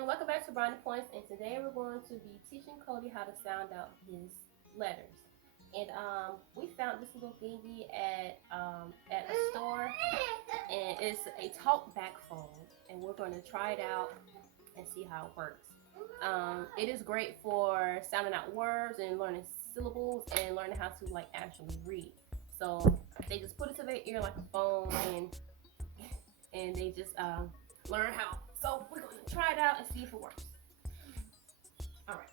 everyone, welcome back to Brownie Points, and today we're going to be teaching Cody how to sound out his letters. And we found this little thingy at a store, and it's a talk-back phone, and we're going to try it out and see how it works. It is great for sounding out words and learning syllables and learning how to actually read. So they just put it to their ear like a phone, and they just learn how. So we're going to try it out and see if it works. All right,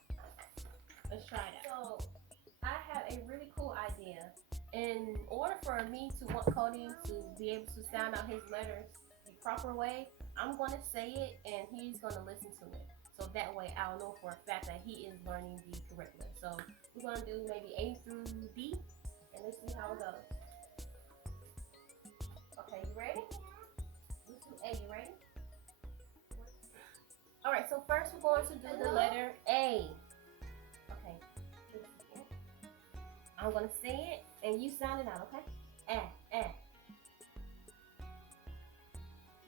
let's try it out. So I have a really cool idea. In order for me to want Cody to be able to sound out his letters the proper way, I'm going to say it and he's going to listen to it. So that way I'll know for a fact that he is learning the correct way. So we're going to do maybe A through D, and let's see how it goes. Okay, you ready? Let's do A. You ready? All right, so first we're going to do the letter A. Okay. I'm going to say it, and you sound it out, okay?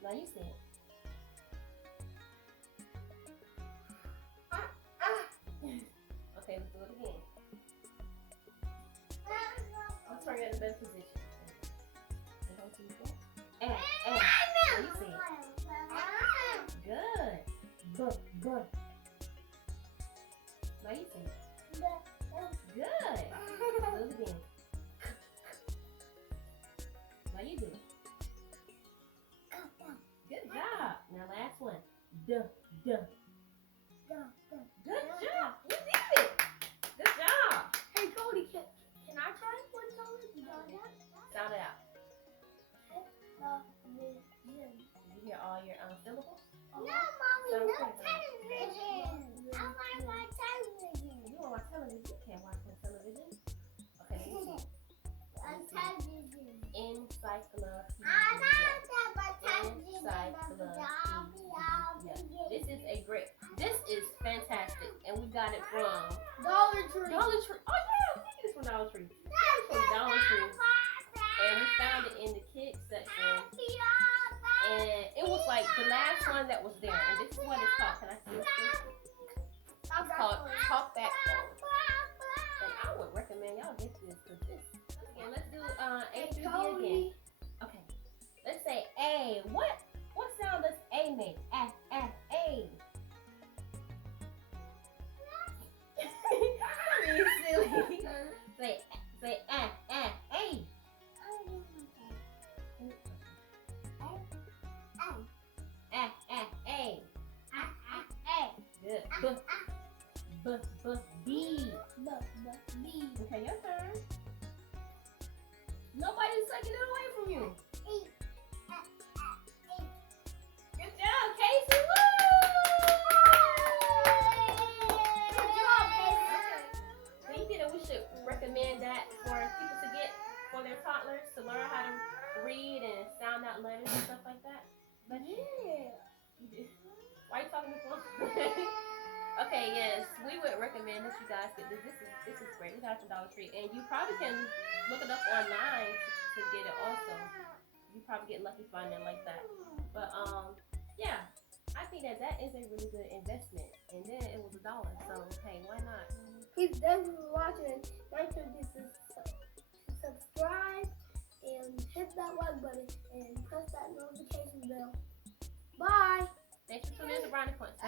Now you say it. Okay, let's do it again. I'll turn you in a better position. Now you say it. Good. But. Now you say it. Good. Do it again. Now you do it. Good job. Now last one. Duh. Good job. You did it. Good job. Hey Cody, can I try it one time? Sound it out. You hear all your syllables? No, Mommy, no television. I want my television. You want my television? You can't watch my television. Okay, let me see. A television. Encyclopedia. I don't have my television. This is this is fantastic, and we got it from Dollar Tree. Dollar Tree. Oh yeah, we get it from Dollar Tree. From Dollar Tree, and we found it in the kids section, and it was like the last one that was there, and this is what it's called. Can I see it? It's called Talkback Phone, and I would recommend y'all get this because this. Again, let's do A through D again. Okay, let's say A. What sound does A make? A. You silly. Say A. Good. B. Okay, your turn. Nobody's taking it away from you. Good job, Casey. Woo! Good job, Casey. So you think that we should recommend that for people to get for their toddlers to learn how to read and sound out letters and stuff like that? But Yeah. why are you talking to me? Okay, yes, we would recommend that you guys get this. This is great. We got it from Dollar Tree, and you probably can look it up online to get it also. You probably get lucky finding it like that. But yeah, I think that is a really good investment. And then it was $1, so hey, why not? Please, thank you for watching. Make sure to subscribe and hit that like button and press that notification bell. Bye. Thanks for tuning in to Brownie Points.